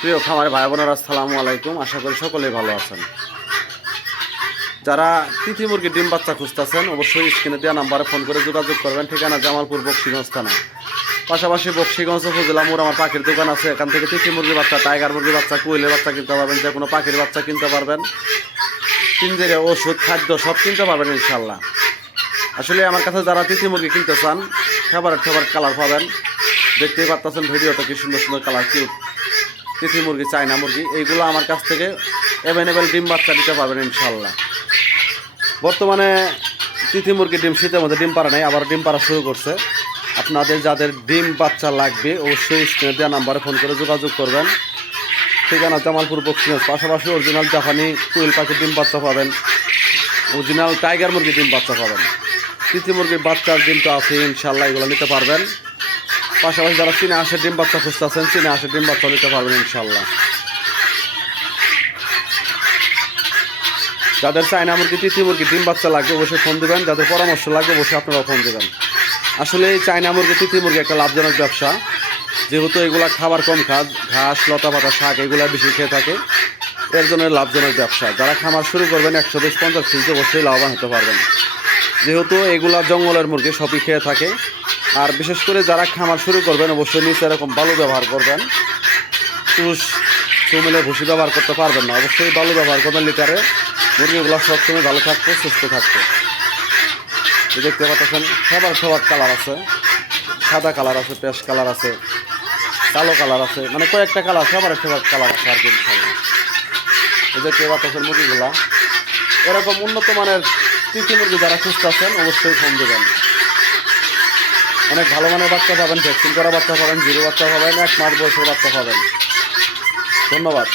প্রিয় খামারে ভাই বোনেরা, আসসালামু আলাইকুম। আশা করি সকলেই ভালো আছেন। যারা তিথি মুরগির ডিম বাচ্চা খুঁজতেছেন অবশ্যই স্ক্রিনে দেওয়া নাম্বারে ফোন করে যোগাযোগ করবেন। ঠিকানা জামালপুর বক্সিগঞ্জ থানা, পাশাপাশি বক্সিগঞ্জ উপজেলা মোড় আমার পাখির দোকান আছে। এখান থেকে তিথি মুরগির বাচ্চা, টাইগার মুরগির বাচ্চা, কোয়েলের বাচ্চা কিনতে পারবেন, যে কোনো পাখির বাচ্চা কিনতে পারবেন, পিঞ্জেরে ওষুধ, খাদ্য সব কিনতে পারবেন ইনশাল্লাহ। আসলে আমার কাছে যারা তিথি মুরগি কিনতে চান, ফেভারেট কালার পাবেন। দেখতেই পাচ্ছেন ভিডিওতে কি সুন্দর সুন্দর কালার, কিউট তিথি মুরগি, চায়না মুরগি, এইগুলো আমার কাছ থেকে অ্যাভেলেবেল ডিম বাচ্চা দিতে পারবেন ইনশাল্লাহ। বর্তমানে তিথি মুরগি ডিম শীতের মধ্যে ডিম পাড়া নেই, আবার ডিম পাড়া শুরু করছে। আপনাদের যাদের ডিম বাচ্চা লাগবে অবশ্যই স্ক্রিনে দেওয়া নাম্বারে ফোন করে যোগাযোগ করবেন। ঠিকানা জামালপুর বক্সিগঞ্জ, পাশাপাশি অরিজিনাল জাপানি কোয়েল পাখির ডিম বাচ্চা পাবেন, অরিজিনাল টাইগার মুরগির ডিম বাচ্চা পাবেন। তিথি মুরগির বাচ্চার ডিম তো আছে ইনশাল্লাহ, এগুলো নিতে পারবেন। পাশাপাশি যারা চীনা হাঁসের ডিম বাচ্চা খুঁজতেছেন, চীনা হাঁসের ডিম বাচ্চা নিতে পারবেন ইনশাল্লাহ। যাদের চায়না মুরগি, তিথি মুরগি ডিম বাচ্চা লাগবে অবশ্যই ফোন দেবেন। যাদের পরামর্শ লাগবে অবশ্যই আপনারাও ফোন দেবেন। আসলে এই চায়না মুরগি, তিথি মুরগি একটা লাভজনক ব্যবসা, যেহেতু এগুলা খাবার কম খায়, ঘাস, লতা পাতা, শাক এগুলা বেশি খেয়ে থাকে, এর জন্য লাভজনক ব্যবসা। যারা খামার শুরু করবেন 150 কেজি অবশ্যই লাভবান হতে পারবেন, যেহেতু এগুলা জঙ্গলের মুরগি সবই খেয়ে থাকে। আর বিশেষ করে যারা খামার শুরু করবেন অবশ্যই নিচে এরকম বালু ব্যবহার করবেন, তুষ চুমিলে ভুসি ব্যবহার করতে পারবেন না, অবশ্যই বালু ব্যবহার করবেন লিটারে। মুরগিগুলো সবসময় ভালো থাকবে, সুস্থ থাকবে। দেখতে পাচ্ছেন সবার কালার আছে, সাদা কালার আছে, পেশ কালার আছে, কালো কালার আছে, মানে কয়েকটা কালার, সবার কালার আছে আর কি ইনশাল্লাহ। দেখতে পাচ্ছেন মুরগিগুলা এরকম উন্নত মানের তিথি মুরগি যারা খুঁজতেছেন অবশ্যই ফোন দেবেন। অনেক ভালো মানের বাচ্চা পাবেন, ভ্যাকসিন করা বাচ্চা পাবেন, জিরো বাচ্চা পাবেন, 1 মাস বয়সের বাচ্চা পাবেন। ধন্যবাদ।